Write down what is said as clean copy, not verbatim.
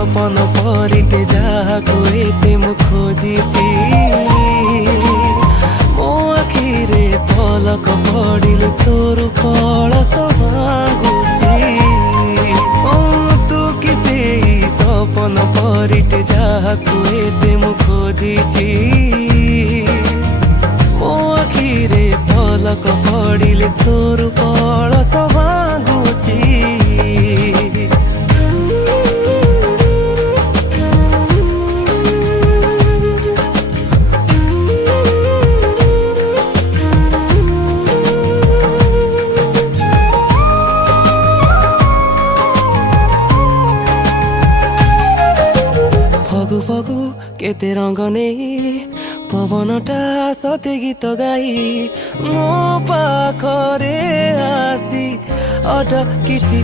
सपन परिटे जाहाकु एते मु खोजिछि मो आखिरे पलक पडिले तोर कळस मागुछि ओ तू किसे सपन परिटे जाहाकु एते मु खोजिछि मो आखिरे पलक पडिले तोर कळस मागुछि फगु फगु केते रंग नेई पवनटा सते गीत गाई मो पाखरे आसी अटकिछि।